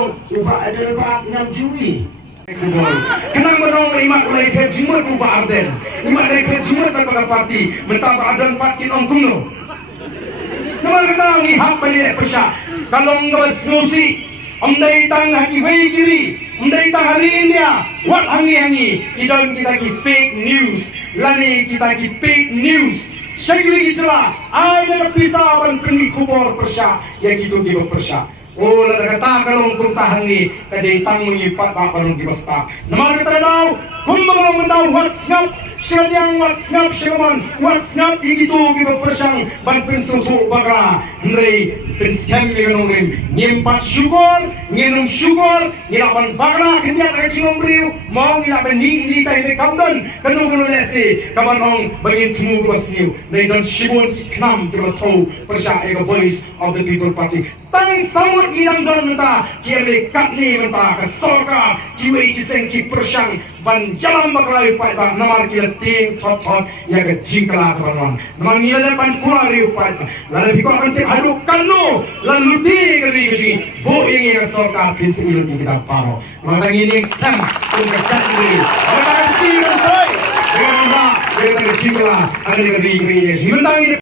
dong ubah ada bab ngam juri kenang menong imak ulai ke jimut ubah arden imak ulai ke jimut pada parti mentang adan patin om kuno namal kata ngi hak balik pesya kalau ngebas ngusi Omdai tang haki wei kiri, omdai tang hari India, wat hangi kita ki fake news, lani kita ki fake news. Syakwi ki celah, ada pisah ban pening kubur persya, ya gitu di persya. Oh, lada kata kalau kum tahangi, kadai tang menyipat bakalung di basta. Nama kita tahu, kum mengalung tahu WhatsApp, syadiang WhatsApp syaman, WhatsApp gitu di persang, ban pensusu baga, hendai penskem di nongrim, nyimpat syukur, nginum syukur, ngilapan bagla, kendiat kecing ombriu, mau ngilapan ni tahi kamdan, kenung lesi, kabanong bangin temu basniu, they don't shibun knam di batau persya ego voice of the people party. Tang samut idang don menta kiamle kapni menta ke sorga jiwe jiseng ki persang ban jalan baklai pai ba namar ki ting thot ya ke jingkala kawan namar nilai ban kulari pai lalu biko akan te adu kanu lalu ti kali bo ingi ke sorga pisi ilu kita paro mata ini scam untuk jadi mata ti kan toy dengan jingkala ada ke mentang